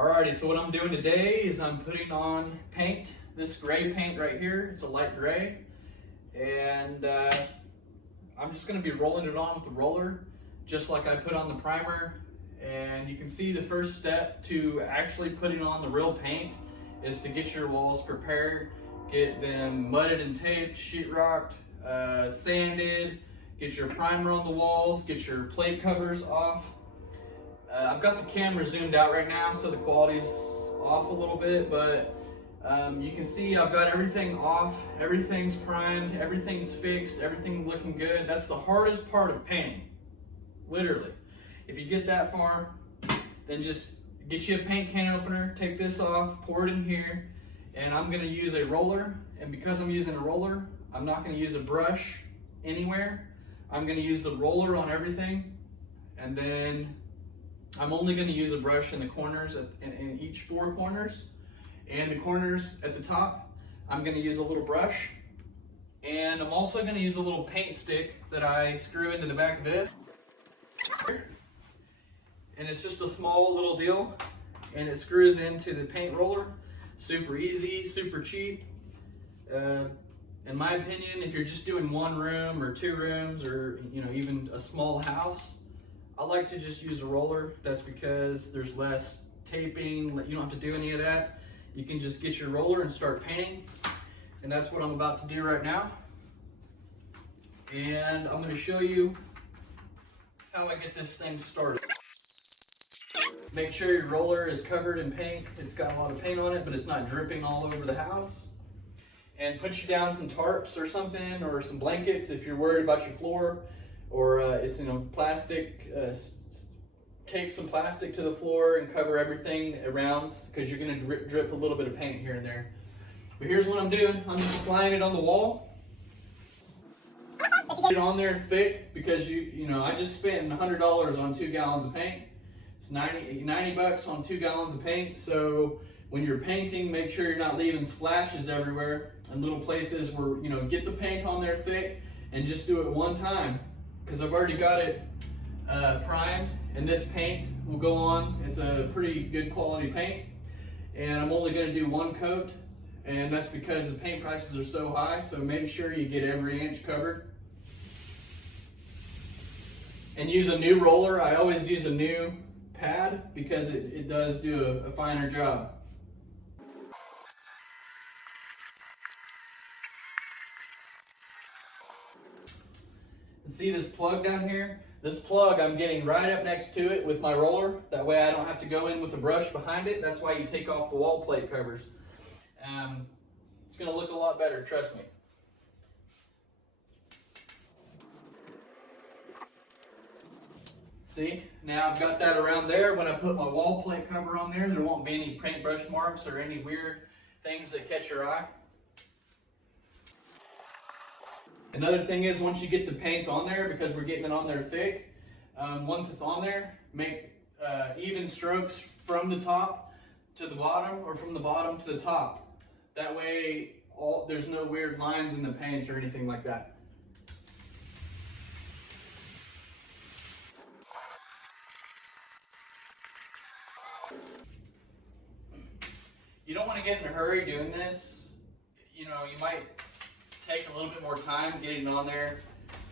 Alrighty, so what I'm doing today is I'm putting on paint, this gray paint right here. It's a light gray, and I'm just going to be rolling it on with the roller, just like I put on the primer. And you can see the first step to actually putting on the real paint is to get your walls prepared, get them mudded and taped, sheetrocked, sanded, get your primer on the walls, get your plate covers off. I've got the camera zoomed out right now, so the quality's off a little bit, but you can see I've got everything off, everything's primed, everything's fixed, everything looking good. That's the hardest part of painting, literally. If you get that far, then just get you a paint can opener, take this off, pour it in here, and I'm gonna use a roller. And because I'm using a roller, I'm not gonna use a brush anywhere. I'm gonna use the roller on everything, and then I'm only going to use a brush in the corners, in each 4 corners, and the corners at the top, I'm going to use a little brush. And I'm also going to use a little paint stick that I screw into the back of this. And it's just a small little deal, and it screws into the paint roller. Super easy, super cheap. In my opinion, if you're just doing 1 room or 2 rooms, or even a small house, I like to just use a roller. That's because there's less taping. You don't have to do any of that. You can just get your roller and start painting. And that's what I'm about to do right now. And I'm going to show you how I get this thing started. Make sure your roller is covered in paint. It's got a lot of paint on it, but it's not dripping all over the house. And put you down some tarps or something, or some blankets if you're worried about your floor. Or it's plastic, tape some plastic to the floor and cover everything around, because you're going to drip a little bit of paint here and there. But here's what I'm doing. I'm just applying it on the wall. Get it on there thick, because I just spent $100 on 2 gallons of paint. It's 90 bucks on 2 gallons of paint. So when you're painting, make sure you're not leaving splashes everywhere and little places where, get the paint on there thick and just do it one time. Because I've already got it primed, and this paint will go on. It's a pretty good quality paint, and I'm only going to do 1 coat, and that's because the paint prices are so high. So make sure you get every inch covered. And use a new roller. I always use a new pad because it does do a finer job. See this plug down here? This plug I'm getting right up next to it with my roller. That way I don't have to go in with a brush behind it. That's why you take off the wall plate covers. It's going to look a lot better, trust me. See, now I've got that around there. When I put my wall plate cover on there, there won't be any paintbrush marks or any weird things that catch your eye. Another thing is, once you get the paint on there, because we're getting it on there thick, once it's on there, make even strokes from the top to the bottom, or from the bottom to the top. That way there's no weird lines in the paint or anything like that. You don't want to get in a hurry doing this. You might take a little bit more time getting on there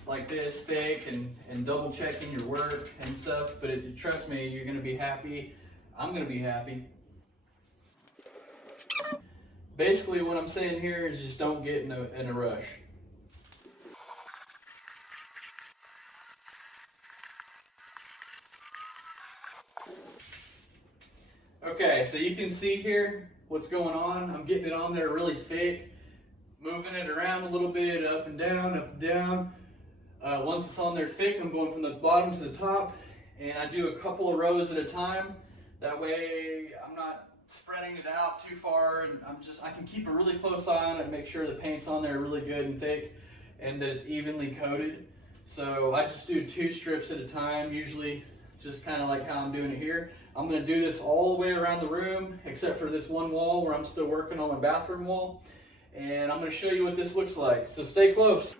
like this thick and double checking your work and stuff, but trust me, you're going to be happy. I'm going to be happy. Basically what I'm saying here is just don't get in a rush. Okay, so you can see here what's going on. I'm getting it on there really thick, moving it around a little bit, up and down, up and down. Once it's on there thick, I'm going from the bottom to the top, and I do a couple of rows at a time. That way I'm not spreading it out too far, and I can keep a really close eye on it and make sure the paint's on there really good and thick and that it's evenly coated. So I just do 2 strips at a time, usually, just kind of like how I'm doing it here. I'm going to do this all the way around the room, except for this one wall where I'm still working on my bathroom wall. And I'm going to show you what this looks like. So stay close.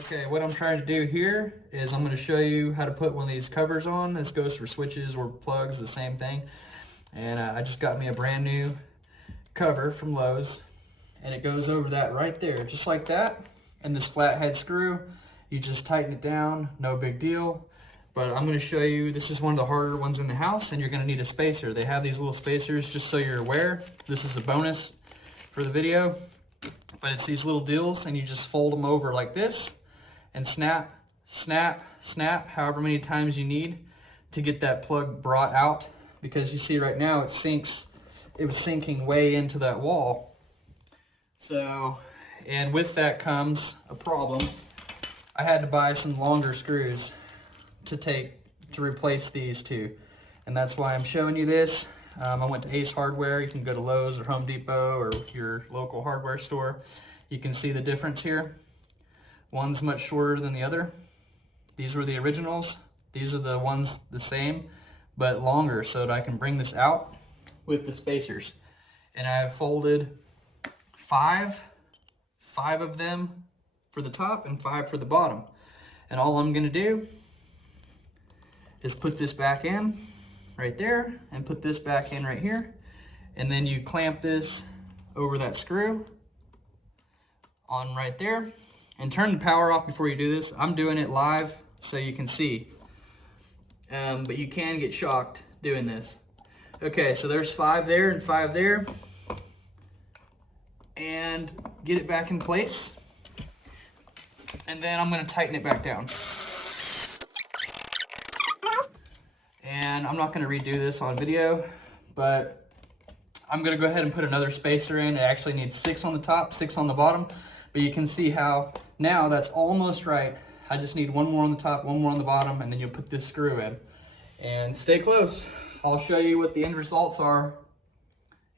Okay, what I'm trying to do here is I'm going to show you how to put one of these covers on. This goes for switches or plugs, the same thing. And I just got me a brand new cover from Lowe's, and it goes over that right there, just like that. And this flathead screw, you just tighten it down, no big deal. But I'm going to show you, this is one of the harder ones in the house, and you're going to need a spacer. They have these little spacers, just so you're aware. This is a bonus for the video, but it's these little deals, and you just fold them over like this, and snap, snap, snap, however many times you need to get that plug brought out. Because you see right now it was sinking way into that wall. So, and with that comes a problem. I had to buy some longer screws to replace these two. And that's why I'm showing you this. I went to Ace Hardware. You can go to Lowe's or Home Depot or your local hardware store. You can see the difference here. One's much shorter than the other. These were the originals. These are the ones the same, but longer, so that I can bring this out with the spacers. And I have folded five of them for the top and 5 for the bottom. And all I'm gonna do is put this back in right there and put this back in right here. And then you clamp this over that screw on right there, and turn the power off before you do this. I'm doing it live so you can see. But you can get shocked doing this. Okay, so there's 5 there and 5 there. And get it back in place. And then I'm gonna tighten it back down. And I'm not gonna redo this on video, but I'm gonna go ahead and put another spacer in. It actually needs 6 on the top, 6 on the bottom. But you can see how now that's almost right. I just need 1 more on the top, 1 more on the bottom, and then you'll put this screw in. And stay close. I'll show you what the end results are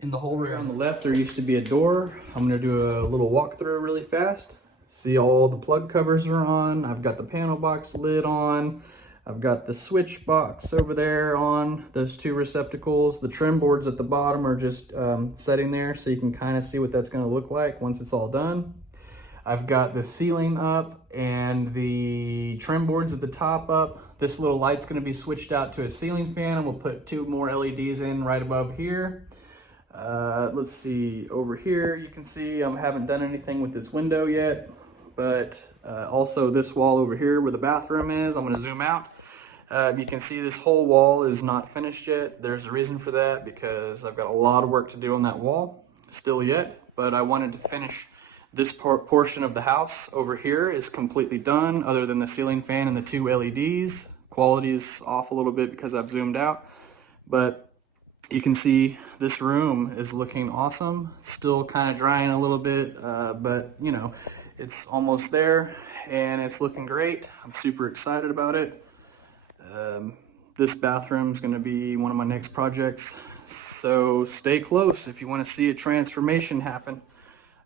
in the whole room. On the left, there used to be a door. I'm gonna do a little walkthrough really fast. See, all the plug covers are on. I've got the panel box lid on. I've got the switch box over there on, those 2 receptacles. The trim boards at the bottom are just setting there, so you can kind of see what that's gonna look like once it's all done. I've got the ceiling up and the trim boards at the top up. This little light's gonna be switched out to a ceiling fan, and we'll put 2 more LEDs in right above here. Let's see, over here you can see I haven't done anything with this window yet, but also this wall over here where the bathroom is, I'm gonna zoom out. You can see this whole wall is not finished yet. There's a reason for that, because I've got a lot of work to do on that wall still yet, but I wanted to finish this portion of the house over here is completely done, other than the ceiling fan and the 2 LEDs. Quality is off a little bit because I've zoomed out, but you can see this room is looking awesome. Still kind of drying a little bit, but you know, it's almost there and it's looking great. I'm super excited about it. This bathroom is going to be one of my next projects, so stay close if you want to see a transformation happen.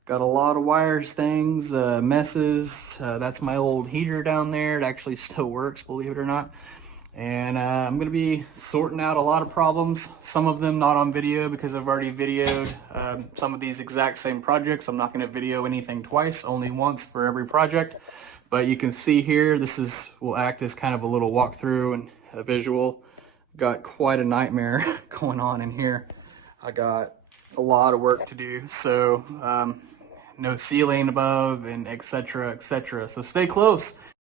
Got a lot of wires, things, messes. That's my old heater down there. It actually still works, believe it or not. And I'm going to be sorting out a lot of problems. Some of them not on video because I've already videoed some of these exact same projects. I'm not going to video anything twice, only once for every project. But you can see here, this will act as kind of a little walkthrough and a visual. Got quite a nightmare going on in here. I got a lot of work to do, so no ceiling above and etc. etc. So stay close.